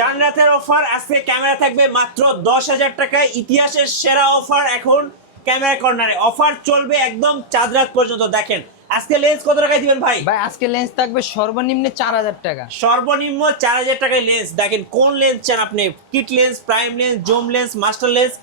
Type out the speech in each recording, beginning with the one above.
চার রাতের অফার, আজকে ক্যামেরা থাকবে মাত্র 10,000 টাকায়। ইতিহাসের সেরা অফার এখন ক্যামেরা কর্নারে অফার চলবে একদম চাঁদ রাত পর্যন্ত। দেখেন আজকে লেন্স কত টাকায় দিবেন ভাই? ভাই আজকে লেন্স থাকবে সর্বনিম্ন 4000 টাকা। সর্বনিম্ন 4000 টাকায় লেন্স। দেখেন কোন লেন্স চান আপনি, kit lens, prime lens, zoom lens, master lens,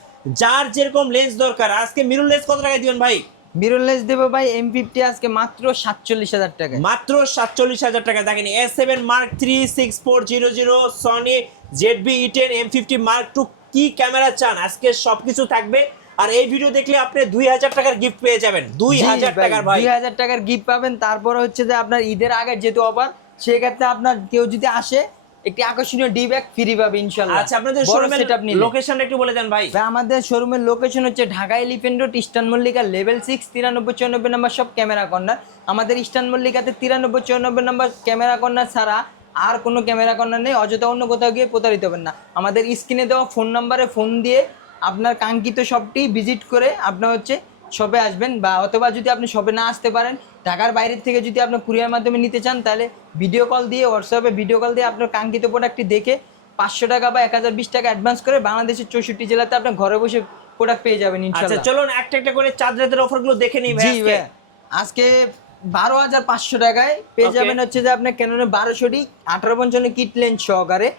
যার যেরকম লেন্স দরকার। আজকে মিরর লেন্স কত টাকায় দিবেন ভাই? মিরর লেন্স দেবো ভাই M50 আজকে মাত্র 47,000 টাকা। মাত্র 47,000 টাকা। দেখেন S7 Mark III 6400, Sony ZV-E10, M50 Mark II, কি ক্যামেরা চান আজকে সবকিছু থাকবে। আর এই ভিডিও দেখলে আপনি 2000 টাকার গিফট পেয়ে যাবেন। 2000 টাকার ভাই, 2000 টাকার গিফট পাবেন। তারপরে হচ্ছে যে আপনার ঈদের আগে যেহেতু অফার, সেক্ষেত্রে আপনার কেউ যদি আসে একটি আকর্ষণীয় ডি ব্যাগ ফ্রি পাবে ইনশাআল্লাহ। আচ্ছা আপনাদের শোরুমের লোকেশনটা একটু বলে দেন ভাই। ভাই আমাদের শোরুমের লোকেশন হচ্ছে Dhaka elephant road, eastern Mallika, level 6, 9394 নম্বর সব ক্যামেরা কর্নার। আমাদের ইস্টার্ন মল্লিকাতে 9394 নম্বর ক্যামেরা কর্নার ছাড়া আর কোনো ক্যামেরা কর্নার নেই। অযথা অন্য কোথাও গিয়ে প্রতারিত হবেন না। আমাদের স্ক্রিনে দেওয়া ফোন নাম্বারে ফোন দিয়ে আপনার কাঙ্ক্ষিত শপটি ভিজিট করে আপনার হচ্ছে শপে আসবেন, বা অথবা যদি আপনি শপে না আসতে পারেন, ঢাকার বাইরের থেকে যদি আপনার কুরিয়ার মাধ্যমে নিতে চান, তাহলে ভিডিও কল দিয়ে, হোয়াটসঅ্যাপে ভিডিও কল দিয়ে আপনার কাঙ্ক্ষিত প্রোডাক্টটি দেখে 500 টাকা বা 1020 টাকা অ্যাডভান্স করে বাংলাদেশের 64 জেলাতে আপনি ঘরে বসে প্রোডাক্ট পেয়ে যাবেন ইনশাআল্লাহ। আচ্ছা চলুন একটা একটা করে চাঁদ রাতের অফারগুলো দেখে নিই ভাই। আজকে 12,500 টাকায় পেয়ে যাবেন হচ্ছে যে আপনার ক্যাননের 1200 1855 কিট লেন্স সহকারে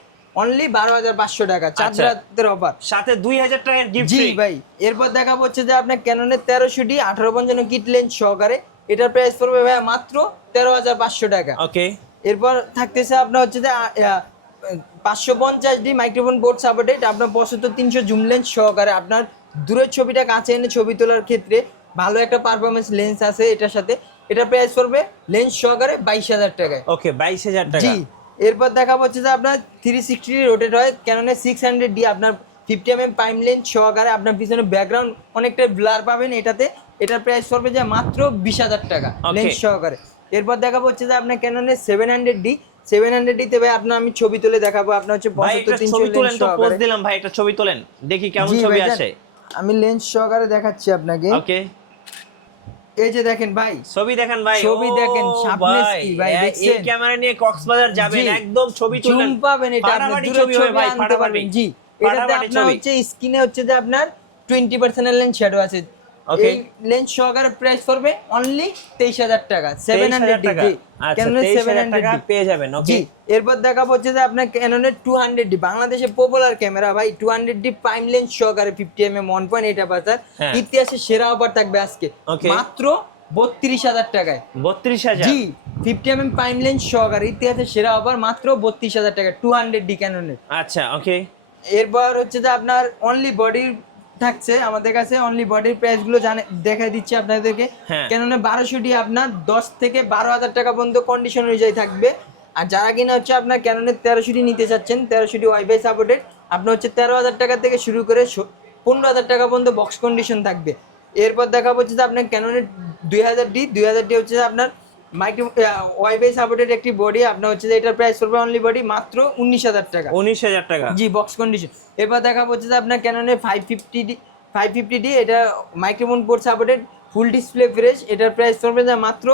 অনলি 12,500 টাকা চাঁদ রাতের অফার, সাথে 2000 টাকার গিফট। জি ভাই। এরপর দেখাবো হচ্ছে যে আপনার ক্যাননের 1300 1855 কিট লেন্স সহকারে, এটার প্রাইস পড়বে ভাই মাত্র 13,500 টাকা। ওকে। এরপর থাকতেছে আপনার হচ্ছে যে 550D মাইক্রোফোন বোর্ড সাপোর্টেড আপনার 75-300 জুম লেন্স সহকারে। আপনার দূরের ছবিটা কাছে এনে ছবি তোলার ক্ষেত্রে ভালো একটা পারফরমেন্স লেন্স আছে এটার সাথে। এটা প্রাইস পড়বে লেন্স সহকারে 22,000 টাকায়। ওকে 22,000 টাকা। জি। এরপর দেখাবো হচ্ছে যে আপনার 360 রোটেট হয় ক্যাননের 600D আপনার 50mm প্রাইম লেন্স সহকারে। আপনার পিছনে ব্যাকগ্রাউন্ড অনেকটা ব্লার পাবেন এটাতে। এটার প্রাইস পড়বে যে মাত্র 20,000 টাকা লেন্স সহকারে। এরপর দেখাবো হচ্ছে যে আপনার ক্যাননের 700D তে ভাই আপনার আমি ছবি তুলে দেখাবো। আপনার হচ্ছে 75-300 লেন্স সহকারে দিলাম ভাই, একটা ছবি তোলেন দেখি কেমন ছবি আসে। আমি লেন্স সহকারে দেখাচ্ছি আপনাকে। ওকে এই যে দেখেন ভাই, ছবি দেখেন ভাই, ছবি দেখেন শার্পনেস কি ভাই দেখছেন। এই ক্যামেরা নিয়ে কক্সবাজার যাবেন একদম ছবি তুলবেন, জুম পাবেন, এটা আপনি দূরে ছবি ভাই আনতে পারবেন। জি, এটাতে আপনার হচ্ছে স্ক্রিনে হচ্ছে যে আপনার 20% লেন্স শ্যাডো আছে। এই লেন্স সহকারে প্রাইস পড়বে অনলি 23,000 টাকা। 700D ক্যাননের 700 টাকা পেয়ে যাবেন। ওকে। এরপর দেখাবো হচ্ছে যে আপনার ক্যাননের 200D বাংলাদেশের পপুলার ক্যামেরা ভাই, 200D প্রাইম লেন্স সহকারে 50mm 1.8 অ্যাপারচার। ইতিহাসের সেরা অফার থাকবে আজকে মাত্র 32,000 টাকায়। 32,000? জি, 50mm প্রাইম লেন্স সহকারে ইতিহাসের সেরা অফার মাত্র 32,000 টাকা 200D ক্যাননের। আচ্ছা ওকে। এরপর হচ্ছে যে আপনার অনলি বডির থাকছে আমাদের কাছে। অনলি বডির প্রাইস গুলো দেখাই দিচ্ছি আপনাদেরকে। ক্যাননের 1200D আপনার 10 থেকে 12,000 টাকা পর্যন্ত কন্ডিশন অনুযায়ী থাকবে। আর যারা কিনা হচ্ছে আপনার ক্যাননের 1300D নিতে চাচ্ছেন, 1300D ওয়াইফাই সাপোর্টেড, আপনার হচ্ছে 13,000 টাকা থেকে শুরু করে 15,000 টাকা পর্যন্ত বক্স কন্ডিশন থাকবে। এরপর দেখা হচ্ছে যে আপনার ক্যাননের 2000D হচ্ছে আপনার মাইক্রো ওয়াইফাই সাপোর্টেড একটি বডি। আপনার হচ্ছে যে এটার প্রাইস পড়বে অনলি বডি মাত্র 19,000 টাকা। 19,000 টাকা, জি, বক্স কন্ডিশন। এরপর দেখা হচ্ছে যে আপনার ক্যাননের 550D এটা microphone port supported full display fresh, এটার প্রাইস পড়বে যে মাত্র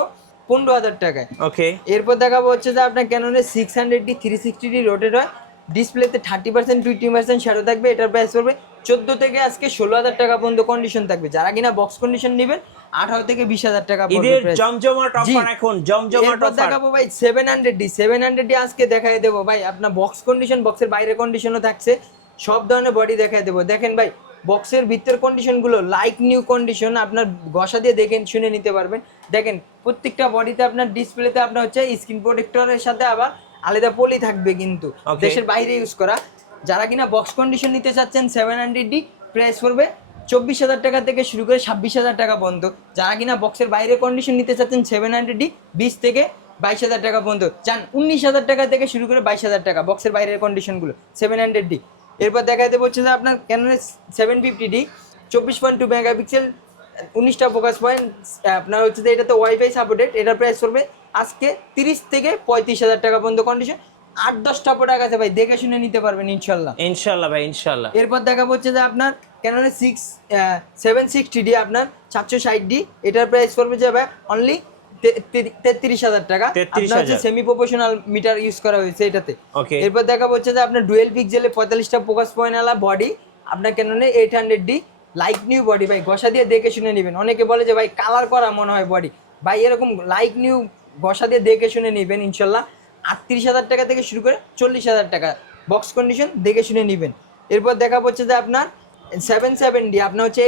15,000 টাকায়। ওকে। এরপর দেখাবো হচ্ছে যে আপনার ক্যাননের 600D 360D রোটেট হয়, ডিসপ্লেতে 30% 20% শ্যাডো থাকবে। এটার প্রাইস পড়বে 14 থেকে আজকে 16,000 টাকা পর্যন্ত কন্ডিশন থাকবে। যারা কিনা বক্স কন্ডিশন নেবেন 18 থেকে 20,000 টাকা পড়বে। ঈদের জমজমাট অফার এখন, জমজমাট অফার। দেখাবো ভাই 700D আজকে দেখাই দেবো ভাই। আপনার বক্স কন্ডিশন, বক্সের বাইরে কন্ডিশনও থাকছে, সব ধরনের বডি দেখাই দেবো। দেখেন ভাই বক্সের ভিতর কন্ডিশন গুলো লাইক নিউ কন্ডিশন, আপনার ঘষা দিয়ে দেখেন শুনে নিতে পারবেন। দেখেন প্রত্যেকটা বডিতে আপনার ডিসপ্লেতে আপনার হচ্ছে স্ক্রিন প্রোটেক্টরের সাথে আবার আলাদা পলি থাকবে, কিন্তু দেশের বাইরে ইউজ করা। যারা কিনা বক্স কন্ডিশন নিতে চাচ্ছেন 700D প্রাইস পড়বে 24,000 টাকা থেকে শুরু করে 26,000 টাকা পর্যন্ত। যারা কিনা বক্সের বাইরে কন্ডিশন নিতে চাচ্ছেন 700D 20 থেকে 22,000 টাকা পর্যন্ত। চান 19,000 টাকা থেকে শুরু করে 22,000 টাকা বক্সের বাইরের কন্ডিশনগুলো 700D। এরপর দেখাতে হচ্ছে যে আপনার ক্যাননের 750D 24.2 মেগাপিক্সেল 19টা ফোকাস পয়েন্ট। আপনার হচ্ছে যে এটাতে ওয়াইফাই সাপোর্টেড। এটার প্রাইস পড়বে আজকে 30 থেকে 35,000 টাকা পর্যন্ত কন্ডিশন। 8-10টা প্রোডাক্ট আছে ভাই, দেখে শুনে নিতে পারবেন ইনশাল্লাহ। ইনশাল্লাহ ভাই ইনশাল্লাহ। এরপর দেখাবো হচ্ছে যে আপনার ক্যাননের 760D আপনার 760D, এটার প্রাইস পড়বে যে ভাই অনলি 33,000 টাকা। 33,000 আপনার হচ্ছে সেমি প্রফেশনাল মিটার ইউজ করা হয়েছে এটাতে। ওকে এরপর দেখাবো হচ্ছে যে আপনার ডুয়েল পিক্সেলে 45টা ফোকাস পয়েন্ট আলা বডি, আপনার ক্যাননের 800D লাইক নিউ বডি। ভাই ঘষা দিয়ে দেখে শুনে নেবেন। অনেকে বলে যে ভাই কালার করা মনে হয় বডি, ভাই এরকম লাইক নিউ ঘষা দিয়ে দেখে শুনে নেবেন ইনশাল্লাহ। 38,000 টাকা থেকে শুরু করে 40,000 টাকা বক্স কন্ডিশন দেখে শুনে নেবেন। এরপর দেখাবো হচ্ছে যে আপনার 770 আপনার হচ্ছে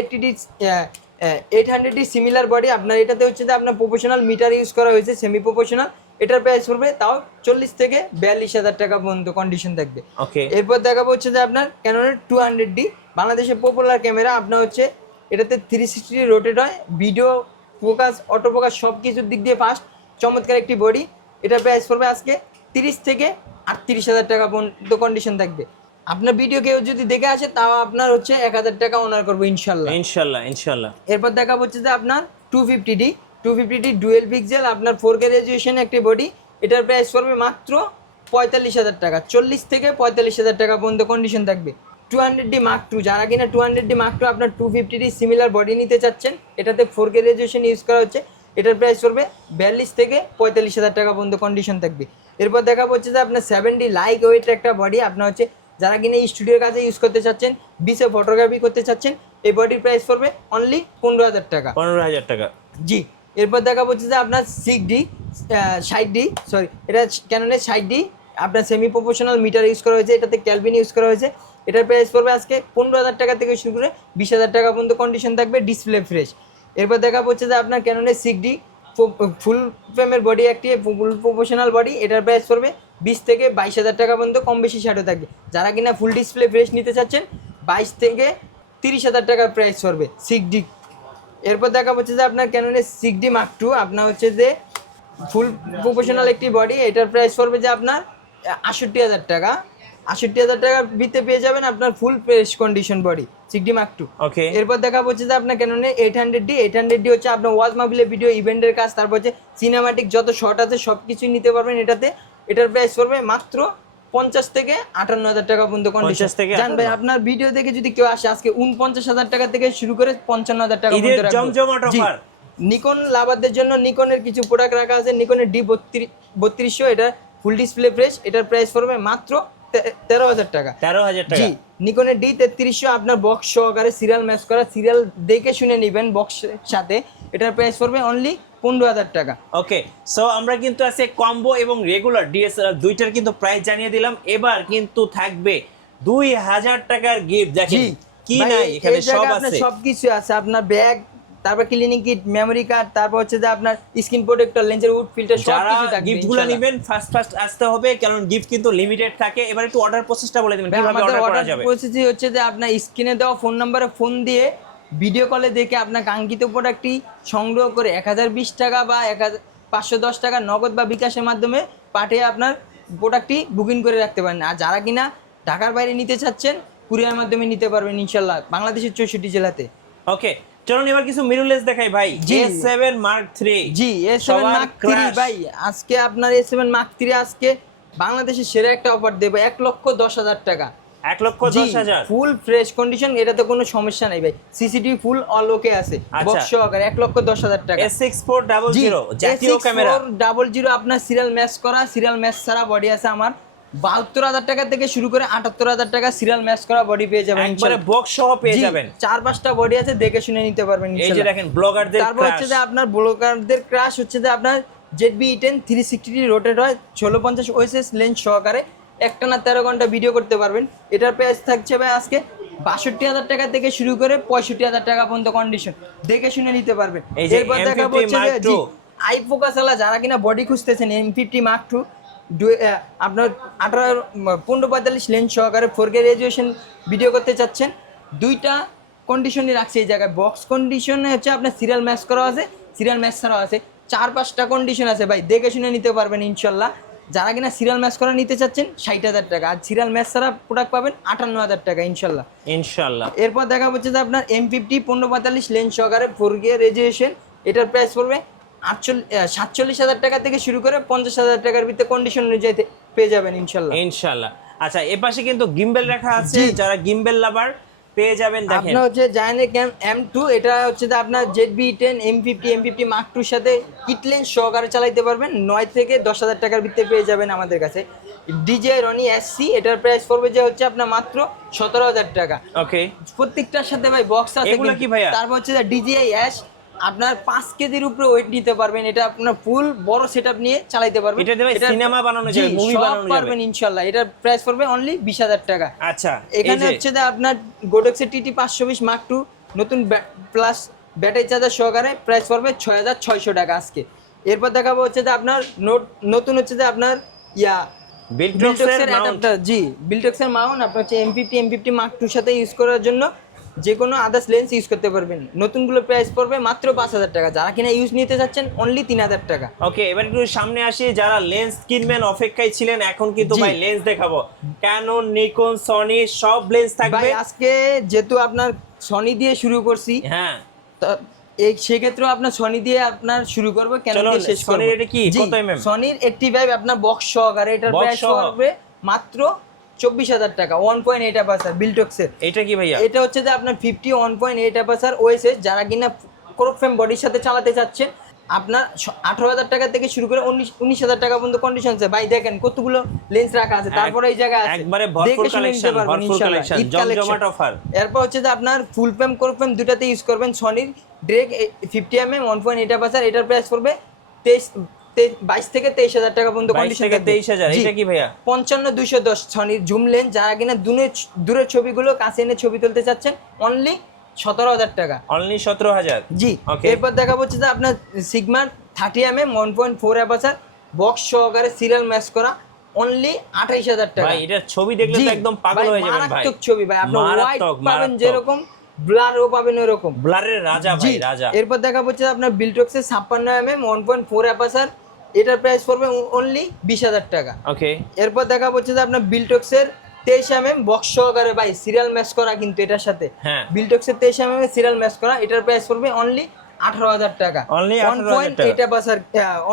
800D সিমিলার বডি। আপনার এটাতে হচ্ছে যে আপনার প্রফেশনাল মিটার ইউজ করা হয়েছে, সেমি প্রফেশনাল। এটার প্রাইস পড়বে তাও 40 থেকে 42,000 টাকা পর্যন্ত কন্ডিশন থাকবে। ওকে এরপর দেখাবো হচ্ছে যে আপনার ক্যাননের 200D বাংলাদেশের পপুলার ক্যামেরা। আপনার হচ্ছে এটাতে 360 রোটেট হয়, ভিডিও ফোকাস অটো ফোকাস সব কিছুর দিক দিয়ে ফাস্ট, চমৎকার একটি বডি। এটার প্রাইস পড়বে আজকে 30 থেকে 38,000 টাকা পর্যন্ত কন্ডিশন থাকবে। আপনার ভিডিও কেউ যদি দেখে আসে তাও আপনার হচ্ছে 1,000 টাকা অনার করবো ইনশাল্লাহ। ইনশাল্লাহ ইনশাল্লাহ। এরপর দেখাবো হচ্ছে যে আপনার 250D ডুয়েল পিক্সেল আপনার 4K রেজুলেশন একটি বডি। এটার প্রাইস পড়বে মাত্র 45,000 টাকা। 40 থেকে 45,000 টাকা পর্যন্ত কন্ডিশন থাকবে। 200D Mark II যারা কিনা 200D Mark II আপনার 250D সিমিলার বডি নিতে চাচ্ছেন, এটাতে 4K রেজুলেশন ইউজ করা হচ্ছে। এটার প্রাইস পড়বে 42 থেকে 45,000 টাকা পর্যন্ত কন্ডিশন থাকবে। এরপর দেখাবো হচ্ছে যে আপনার 7D লাইক ওয়েট একটা বডি। আপনার হচ্ছে যারা কিনা স্টুডিওর কাছে ইউজ করতে চাচ্ছেন, বিচে ফটোগ্রাফি করতে চাচ্ছেন, এই বডির প্রাইস পড়বে অনলি 15,000 টাকা। 15,000 টাকা। জি। এরপর দেখাবো হচ্ছে যে আপনার 60D সরি এটা ক্যাননের 60D আপনার সেমি প্রফেশনাল মিটার ইউজ করা হয়েছে, এটাতে ক্যালভিন ইউজ করা হয়েছে। এটার প্রাইস পড়বে আজকে 15,000 টাকা থেকে শুরু করে 20,000 টাকা পর্যন্ত কন্ডিশন থাকবে, ডিসপ্লে ফ্রেশ। এরপর দেখাবো হচ্ছে যে আপনার ক্যাননের 6D ফুল ফ্রেমের বডি একটি, ফুল প্রফেশনাল বডি। এটার প্রাইস পড়বে 20 থেকে 22,000 টাকা পর্যন্ত, কম বেশি ছাড়ও থাকবে। যারা কিনা ফুল ডিসপ্লে ফ্রেশ নিতে চাচ্ছেন 22 থেকে 30,000 টাকার প্রাইস পড়বে 6D। এরপর দেখা হচ্ছে যে আপনার ক্যাননের 6D Mark II আপনার হচ্ছে যে ফুল প্রফেশনাল একটি বডি। এটার প্রাইস পড়বে যে আপনার 68,000 টাকা। 68,000 টাকার ভিতরে পেয়ে যাবেন আপনার full fresh condition body 6D Mark II। ওকে এরপর দেখা হচ্ছে যে আপনার ক্যাননের 800D হচ্ছে আপনার ওয়াজ মাহফিলে ভিডিও ইভেন্টের কাজ, তারপর হচ্ছে সিনেমাটিক যত শর্ট আছে সব কিছুই নিতে পারবেন এটাতে। এটার প্রাইস পড়বে মাত্র 50 থেকে 58,000 টাকা পর্যন্ত কন্ডিশন। 50 থেকে জান ভাই আপনার ভিডিও দেখে যদি কেউ আসে আজকে 49,000 টাকা থেকে শুরু করে 55,000 টাকা ঈদের পর্যন্ত রাখবো। জমজমাট জি। অফার। নিকন লাভারদের জন্য নিকনের কিছু প্রোডাক্ট রাখা আছে। নিকনের D3200 এটা ফুল ডিসপ্লে ফ্রেশ। এটার প্রাইস পড়বে মাত্র 13,000 টাকা। 13,000 টাকা। জি। নিকনের D3300 আপনার বক্স সহকারে সিরিয়াল ম্যাচ করা, সিরিয়াল দেখে শুনে নেবেন বক্সের সাথে। এটার প্রাইস পড়বে অনলি 15,000 টাকা। ওকে সো আমরা কিন্তু আছে কম্বো এবং রেগুলার ডিএসএলআর দুইটার কিন্তু প্রাইস জানিয়ে দিলাম। এবার কিন্তু থাকবে 2,000 টাকার গিফট। দেখেন কি নাই এখানে সব আছে, সবকিছু আছে। আপনার ব্যাগ, তারপর ক্লিনিং কিট, মেমরি কার্ড, তারপর হচ্ছে যে আপনার স্ক্রিন প্রোটেক্টর, লেন্সের উড ফিল্টার সব যারা কিছু থাকবে। গিফটগুলো নেবেন ফার্স্ট আসতে হবে, কারণ গিফট কিন্তু লিমিটেড থাকে। এবার একটু অর্ডার প্রসেসটা বলে দিবেন কিভাবে আমাদের অর্ডার করা অর্ডার যাবে। প্রসেস হচ্ছে যে আপনার স্ক্রিনে দেওয়া ফোন নম্বরে ফোন দিয়ে ভিডিও কলে দেখে আপনার কাঙ্ক্ষিত প্রোডাক্টটি সংগ্রহ করে 1,020 টাকা বা 510 টাকা নগদ বা বিকাশের মাধ্যমে পাঠিয়ে আপনার প্রোডাক্টটি বুকিং করে রাখতে পারেন। আর যারা কিনা ঢাকার বাইরে নিতে চাচ্ছেন কুরিয়ার মাধ্যমে নিতে পারবেন ইনশাল্লাহ বাংলাদেশের 64 জেলাতে। ওকে চলুন এবার কিছু মিররলেস দেখাই ভাই। জি। A7 Mark III। জি A7 সবার Mark III crush। ভাই আজকে আপনার A7 Mark III আজকে বাংলাদেশের সেরা একটা অফার দেবো 1,10,000 টাকা। 1,10,000 ফুল ফ্রেশ কন্ডিশন, এটাতে কোনো সমস্যা নাই ভাই। সিসিটিভি ফুল অল ওকে আছে, আচ্ছা। বক্স সহকারে 1,10,000 টাকা। S6400 জাতীয় ক্যামেরা। S6400 আপনার সিরিয়াল ম্যাচ করা, সিরিয়াল ম্যাচ ছাড়া বডি আছে আমার 72,000 টাকা থেকে শুরু করে 78,000 টাকা সিরিয়াল ম্যাচ করা বডি পেয়ে যাবেন একবারে ইনশাআল্লাহ। বক্স সহ পেয়ে জি, যাবেন। 4-5টা বডি আছে, দেখে শুনে নিতে পারবেন এই যে ইনশাআল্লাহ। দেখেন ব্লগারদের তারপর হচ্ছে যে আপনার ব্লগারদের ক্রাশ হচ্ছে যে আপনার ZB-E10 360 রোটেট হয় 1650 OSS লেন্স সহকারে, একটানা 13 ঘন্টা ভিডিও করতে পারবেন। এটার প্রাইস থাকছে ভাই আজকে 62,000 টাকা থেকে শুরু করে 65,000 টাকা পর্যন্ত কন্ডিশন, দেখে শুনে নিতে পারবেন। এই যে এরপর দেখাবো M50 হচ্ছে যে Mark G II। I focus ওয়ালা যারা কিনা বডি খুঁজতেছেন M50 Mark II আপনার 15-45 লেন্স সহকারে 4K রেজুলেশন ভিডিও করতে চাচ্ছেন, দুইটা কন্ডিশনই রাখছে এই জায়গায়। বক্স কন্ডিশনে হচ্ছে আপনার সিরিয়াল ম্যাচ করা আছে, সিরিয়াল ম্যাচ ছাড়াও আছে, 4-5টা কন্ডিশন আছে ভাই, দেখে শুনে নিতে পারবেন ইনশাল্লাহ। যারা কিনা সিরিয়াল ম্যাচ করা নিতে চাচ্ছেন 60,000 টাকা, আর সিরিয়াল ম্যাচ ছাড়া প্রোডাক্ট পাবেন 58,000 টাকা ইনশাল্লাহ। ইনশাআল্লাহ। এরপর দেখা হচ্ছে যে আপনার M50 15-45 লেন্স সহকারে 4K রেজুলেশন, এটার প্রাইস পড়বে 47,000 টাকা থেকে শুরু করে 50,000 টাকার ভিতরে কন্ডিশন অনুযায়ী পেয়ে যাবেন ইনশাল্লাহ। ইনশাআল্লাহ। আচ্ছা এ পাশে কিন্তু গিম্বেল রাখা আছে, জি। যারা গিম্বেল লাভার পেয়ে যাবেন দেখেন আপনার হচ্ছে জায়ান্ট ক্যাম M2, এটা হচ্ছে যে আপনার ZB-10 M50 Mark II সাথে কিট লেন্স সহকারে চালাতে পারবেন। 9 থেকে 10,000 টাকার ভিতরে পেয়ে যাবেন আমাদের কাছে। DJI Ronin SC, এটার প্রাইস পড়বে যে হচ্ছে আপনার মাত্র 17,000 টাকা। ওকে, প্রত্যেকটার সাথে ভাই বক্স আছে এগুলো কি ভাইয়া? তারপর হচ্ছে যে DJI Ash, আপনার 5 কেজির উপরে ওয়েট নিতে পারবেন। এটা আপনার ফুল বড় সেটআপ নিয়ে চালাতে পারবেন। এটা দিয়ে সিনেমা বানানো জি, যাবে, মুভি সব বানানো যাবে পারবেন ইনশাআল্লাহ। এটার প্রাইস পড়বে অনলি 20,000 টাকা। আচ্ছা, এখানে হচ্ছে যে আপনার গোডেক্সের TT 520 Mark II নতুন প্লাস ব্যাটারি চার্জার সহকারে প্রাইস পড়বে 6,600 টাকা আজকে। এরপর দেখাবো হচ্ছে যে আপনার নতুন হচ্ছে যে আপনার বিল্টক্সের অ্যাডাপ্টার। জি, বিল্টক্সের মাউন্ট আপনার হচ্ছে M50 Mark II সাথে ইউজ করার জন্য যে কোনো আদার্স লেন্স ইউজ করতে পারবেন। নতুনগুলো প্রাইস পড়বে মাত্র 5,000 টাকা, যারা কিনা ইউজ নিতে চাচ্ছেন অনলি 3,000 টাকা। ওকে, এবার একটু সামনে আসি, যারা লেন্স কিনবেন অপেক্ষায় ছিলেন, এখন কিন্তু জি। ভাই লেন্স দেখাবো। ক্যানন, নিকন, সনি সব লেন্স ভাই থাকবে। আজকে যেহেতু আপনার সনি দিয়ে শুরু করছি, হ্যাঁ, এই সেক্ষেত্রে আপনার সনি দিয়ে আপনার শুরু করবো, কেন চলো, দিয়ে শেষ করব। সনির এটা কি, কত mm? সনির 85 আপনার বক্স সহকারে, এটার Box প্রাইস সহ? পড়বে মাত্র 24,000 টাকা। 1.8 অ্যাপারচার বিল্টক্সের। এটা কি ভাইয়া? এটা হচ্ছে যে আপনার 1.8 অ্যাপারচার ওএসএস, যারা কিনা ক্রপ ফ্রেম বডির সাথে চালাতে চাচ্ছেন, আপনার 18,000 টাকা থেকে শুরু করে 19,000 টাকা পর্যন্ত কন্ডিশন আছে। ভাই দেখেন কতগুলো লেন্স রাখা আছে, তারপরে এই জায়গায় আছে একবারে ভরপুর কালেকশন, ভরপুর কালেকশন, জমজমাট অফার। এরপর হচ্ছে যে আপনার ফুল ফ্রেম ক্রপ ফ্রেম দুটাতে ইউজ করবেন সনির ডিরেক্ট 50mm 1.8 অ্যাপারচার। এটার প্রাইস পড়বে 22 থেকে 23,000 টাকা পর্যন্ত 22 কন্ডিশন থেকে 23,000। এটা কি ভাইয়া? 55-210 সনির জুম লেন্স, যারা কিনা দূরের ছবিগুলো কাছে এনে ছবি তুলতে চাচ্ছেন অনলি 17,000 টাকা। অনলি 17,000। জি, ওকে, এরপর দেখা হচ্ছে যে আপনার সিগমার 30mm 1.4 অ্যাপারচার বক্স সহকারে সিরিয়াল ম্যাচ করা অনলি 28,000 টাকা। ভাই এটার ছবি দেখলে তো একদম পাগল হয়ে যাবেন ভাই। মারাত্মক ছবি ভাই, আপনি হোয়াইট মারাত্মক, পাবেন মারাত্মক। যেরকম, ব্লারও পাবেন ওরকম। ব্লারের রাজা ভাই, রাজা। এরপর দেখা হচ্ছে আপনার বিল্টক্সের 56mm 1.4 অ্যাপারচার, এটার প্রাইস পড়বে অনলি 20,000 টাকা। ওকে, এরপর দেখা হচ্ছে যে আপনার বিল্টক্সের 23mm বক্স সহকারে ভাই সিরিয়াল ম্যাচ করা, কিন্তু এটার সাথে হ্যাঁ, বিল্টক্সের 23mm সিরিয়াল ম্যাচ করা, এটার প্রাইস পড়বে অনলি 18,000 টাকা। অনলি 18,000 টাকা। 1.8 অ্যাপারচার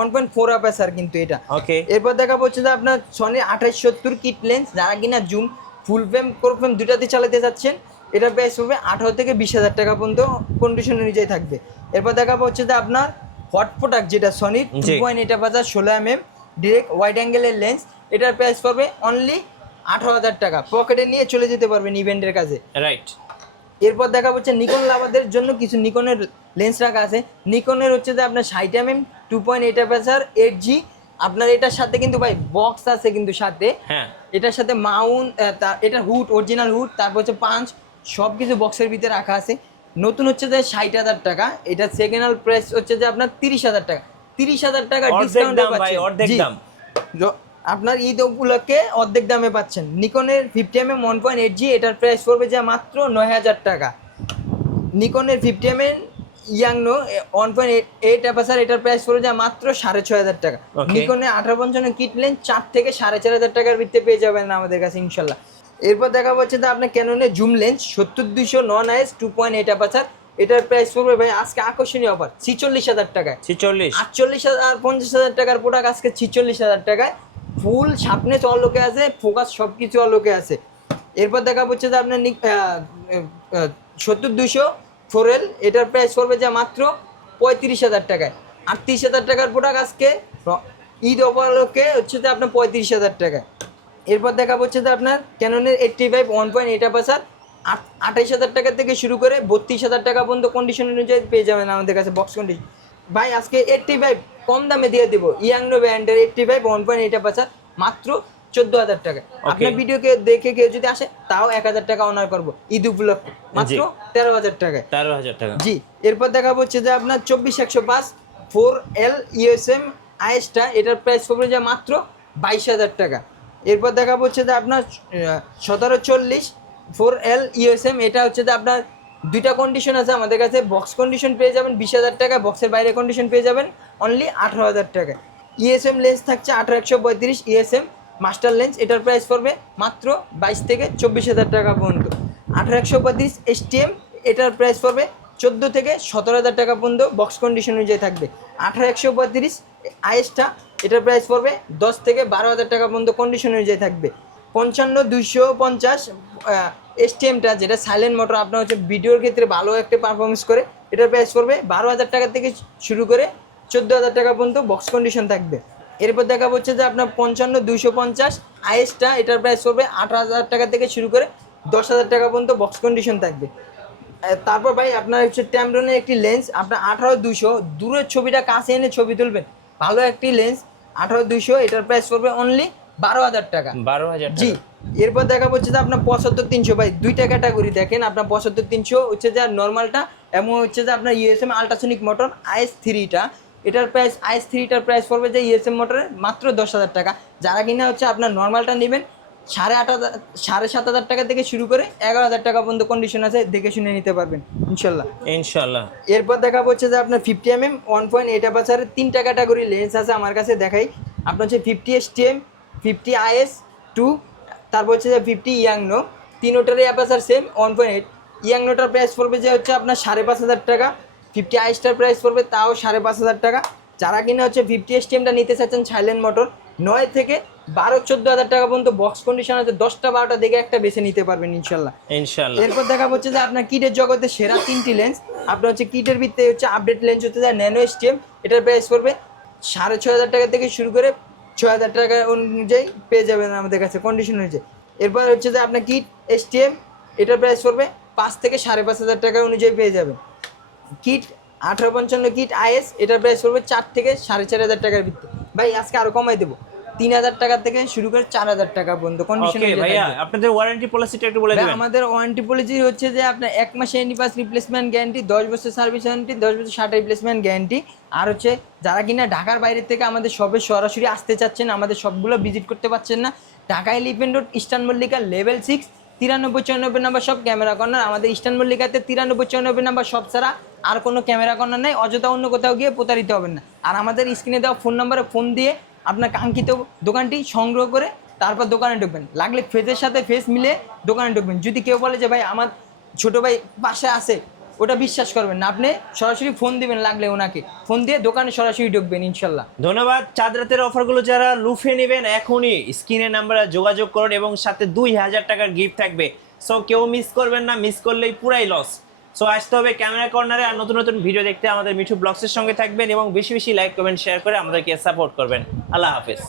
1.4 অ্যাপারচার কিন্তু এটা। ওকে, এরপর দেখা হচ্ছে যে আপনার সনি 2870 কিট লেন্স, যারা কিনা zoom full frame crop frame দুটাতে চালাতে চাচ্ছেন, এটার প্রাইস পড়বে 18 থেকে 20,000 টাকা পর্যন্ত কন্ডিশন অনুযায়ী থাকবে। এরপর দেখা হচ্ছে যে আপনার হট প্রোডাক্ট যেটা সনির 2.8 অ্যাপারচার 16mm ডিরেক্ট ওয়াইড অ্যাঙ্গেলের লেন্স, এটার প্রাইস পড়বে অনলি 18,000 টাকা। পকেটে নিয়ে চলে যেতে পারবেন ইভেন্টের কাছে। রাইট। এরপর দেখা হচ্ছে নিকন লাভারদের জন্য কিছু নিকনের লেন্স রাখা আছে। নিকনের হচ্ছে যে আপনার 60mm 2.8 অ্যাপারচার 8G, আপনার এটার সাথে কিন্তু ভাই বক্স আছে কিন্তু সাথে, হ্যাঁ, এটার সাথে মাউন্ট, এটার হুড, অরিজিনাল হুড, তারপর হচ্ছে পাঞ্চ, সব কিছু বক্সের ভিতরে রাখা আছে। নতুন হচ্ছে যে 60,000 টাকা, এটা সেকেন্ড হ্যান্ড প্রাইস হচ্ছে যে আপনার 30,000 টাকা। 30,000 টাকা ডিসকাউন্টে পাচ্ছেন অর্ধেক দাম। আপনার ঈদ উপলক্ষে অর্ধেক দামে পাচ্ছেন। নিকনের 50mm 1.8G, এটার প্রাইস পড়বে যে মাত্র 9,000 টাকা। নিকনের 50mm ইয়াংনো 1.8 অ্যাপারচার, এটার প্রাইস পড়বে যে মাত্র 6,500 টাকা। Okay. নিকনের 1855 কিট লেন্স 4 থেকে 4,500 টাকার ভিতরে পেয়ে যাবেন আমাদের কাছে ইনশাল্লাহ। এরপর দেখা হচ্ছে যে আপনার ক্যাননের zoom lens 70-200 non IS 2.8 aperture, এটার প্রাইস পড়বে ভাই আজকে আকর্ষণীয় অফার 46,000 টাকায়। 46। 48,000 50,000 টাকার প্রোডাক্ট আজকে 46,000 টাকায়। ফুল শার্পনেস অলোকে আছে, ফোকাস সব কিছু অলোকে আছে। এরপর দেখা হচ্ছে যে আপনার 70-200 4L, এটার প্রাইস পড়বে যে মাত্র 35,000 টাকায়। 38,000 টাকার প্রোডাক্ট আজকে ঈদ উপলক্ষে হচ্ছে যে আপনার 35,000 টাকায়। এরপর দেখা হচ্ছে যে আপনার ক্যাননের 85 1.8 অ্যাপারচার 28,000 টাকা থেকে শুরু করে 32,000 টাকা পর্যন্ত কন্ডিশন অনুযায়ী পেয়ে যাবেন আমাদের কাছে বক্স কন্ডিশন। ভাই আজকে 85 কম দামে দিয়ে দেবো, ইয়াংনো ব্র্যান্ডের 85 1.8 অ্যাপারচার মাত্র 14,000 টাকা। আপনার ভিডিওকে দেখে কেউ যদি আসে তাও 1,000 টাকা অনার করবো ঈদ উপলক্ষে মাত্র 13,000 টাকায়। 13,000 টাকা। জি, এরপর দেখা হচ্ছে যে আপনার 24-105 4L USM আইএসটা, এটার প্রাইস পড়বে যে মাত্র 22,000 টাকা। এরপর দেখা হচ্ছে যে আপনার 1740 4L USM, এটা হচ্ছে যে আপনার দুইটা কন্ডিশন আছে আমাদের কাছে। বক্স কন্ডিশন পেয়ে যাবেন 20,000 টাকা, বক্সের বাইরে কন্ডিশন পেয়ে যাবেন অনলি 18,000 টাকা। ইএসএম লেন্স থাকছে 1835 ইএসএম মাস্টার লেন্স, এটার প্রাইস পড়বে মাত্র 22 থেকে 24,000 টাকা পর্যন্ত। 1835 STM, এটার প্রাইস পড়বে 14 থেকে 17,000 টাকা পর্যন্ত বক্স কন্ডিশন অনুযায়ী থাকবে। 1835 আইএসটা, এটার প্রাইস পড়বে 10 থেকে 12,000 টাকা পর্যন্ত কন্ডিশন অনুযায়ী থাকবে। 55250 STMটা যেটা সাইলেন্ট মোটর, আপনার হচ্ছে ভিডিওর ক্ষেত্রে ভালো একটা পারফরমেন্স করে, এটার প্রাইস পড়বে 12,000 টাকা থেকে শুরু করে 14,000 টাকা পর্যন্ত বক্স কন্ডিশন থাকবে। এরপর দেখা হচ্ছে যে আপনার 55250 ISটা, এটার প্রাইস পড়বে 18,000 টাকা থেকে শুরু করে 10,000 টাকা পর্যন্ত বক্স কন্ডিশন থাকবে। তারপর ভাই আপনার হচ্ছে ট্যামরনের একটি লেন্স, আপনার 18-200 দূরের ছবিটা কাছে এনে ছবি তুলবেন, ভালো একটি লেন্স 18-200, এটার প্রাইস পড়বে অনলি 12,000 টাকা। 12,000 জি। এরপর দেখা হচ্ছে যে আপনার 75-300 ভাই দুইটা ক্যাটাগরি দেখেন, আপনার 75-300 হচ্ছে যে নর্মালটা এবং হচ্ছে যে আপনার ইউএসএম আল্ট্রাসনিক মোটর IS3টা, এটার প্রাইস IS3টার প্রাইস পড়বে যে ইউএসএম মোটরের মাত্র 10,000 টাকা। যারা কিনা হচ্ছে আপনার নর্মালটা নেবেন 7,500 টাকা থেকে শুরু করে 11,000 টাকা পর্যন্ত কন্ডিশন আছে, দেখে শুনে নিতে পারবেন ইনশাল্লাহ। ইনশাআল্লাহ। এরপর দেখা হচ্ছে যে আপনার 50mm 1.8 অ্যাপারচারের 3টা ক্যাটাগরি লেন্স আছে আমার কাছে, দেখাই। আপনার হচ্ছে 50 STM, 50 IS2, তারপর হচ্ছে যে 50 ইয়াংনো, তিনোটারই অ্যাপারচার সেম 1.8। ইয়াংনোটার প্রাইস পড়বে যে হচ্ছে আপনার 5,500 টাকা, 50 ISটার প্রাইস পড়বে তাও 5,500 টাকা। যারা কিনা হচ্ছে 50 STMটা নিতে চাচ্ছেন সাইলেন্ট মোটর, 9 থেকে 12-14,000 টাকা পর্যন্ত বক্স কন্ডিশন আছে, 10টা-12টা দেখে একটা বেছে নিতে পারবেন ইনশাল্লাহ। ইনশাআল্লাহ। এরপর দেখা হচ্ছে যে আপনার কিটের জগতে সেরা 3টি লেন্স, আপনার হচ্ছে কিটের ভিত্তিতে হচ্ছে আপডেট লেন্স হচ্ছে যে ন্যানো STM, এটার প্রাইস পড়বে 6,500 টাকা থেকে শুরু করে 6,000 টাকা অনুযায়ী পেয়ে যাবেন আমাদের কাছে কন্ডিশন অনুযায়ী। এরপর হচ্ছে যে আপনার কিট STM, এটার প্রাইস পড়বে 5 থেকে 5,500 টাকা অনুযায়ী পেয়ে যাবেন। কিট 1855 কিট IS, এটার প্রাইস পড়বে 4 থেকে 4,500 টাকার ভিত্তি। ভাই আজকে আরো কমাই দেবো, 3,000 টাকা থেকে শুরু করে 4,000 টাকা পর্যন্ত কন্ডিশন। ওকে ভাইয়া, আপনাদের ওয়ারেন্টি পলিসিটা একটু বলে দিবেন। আমাদের ওয়ারেন্টি পলিসি হচ্ছে যে আপনার 1 মাসে এনি পাস রিপ্লেসমেন্ট গ্যারান্টি, 10 বছর সার্ভিস ওয়ারেন্টি, 10 বছর 60 রিপ্লেসমেন্ট গ্যারান্টি। আর হচ্ছে যারা কিনা ঢাকার বাইরে থেকে আমাদের শপে সরাসরি আসতে চাচ্ছেন, আমাদের সবগুলো ভিজিট করতে পারছেন না, Dhaka elephant road eastern Mallika level 6 93-94 number সব ক্যামেরা কর্নার। আমাদের ইস্টার্ন মল্লিকাতে 93-94 নাম্বার সব ছাড়া আর কোনো ক্যামেরা কর্নার নেই, অযথা অন্য কোথাও গিয়ে প্রতারিত হবেন না। আর আমাদের স্ক্রিনে দেওয়া ফোন নাম্বারে ফোন দিয়ে আপনার কাঙ্ক্ষিত দোকানটি সংগ্রহ করে তারপর দোকানে ঢুকবেন, লাগলে ফেসের সাথে ফেস মিলে দোকানে ঢুকবেন। যদি কেউ বলে যে ভাই আমার ছোটো ভাই পাশে আছে, ওটা বিশ্বাস করবেন না, আপনি সরাসরি ফোন দিবেন, লাগলে ওনাকে ফোন দিয়ে দোকানে সরাসরি ঢুকবেন ইনশাল্লাহ। ধন্যবাদ। চাঁদ রাতের অফারগুলো যারা লুফে নেবেন এখনই স্ক্রিনের নাম্বারে যোগাযোগ করুন এবং সাথে 2,000 টাকার গিফট থাকবে। সো কেউ মিস করবেন না, মিস করলেই পুরাই লস। সো আসতে হবে ক্যামেরা কর্নারে। আর নতুন নতুন ভিডিও দেখতে আমাদের মিঠু ব্লগসের সঙ্গে থাকবেন এবং বেশি বেশি লাইক কমেন্ট শেয়ার করে আমাদেরকে সাপোর্ট করবেন। আল্লাহ হাফেজ।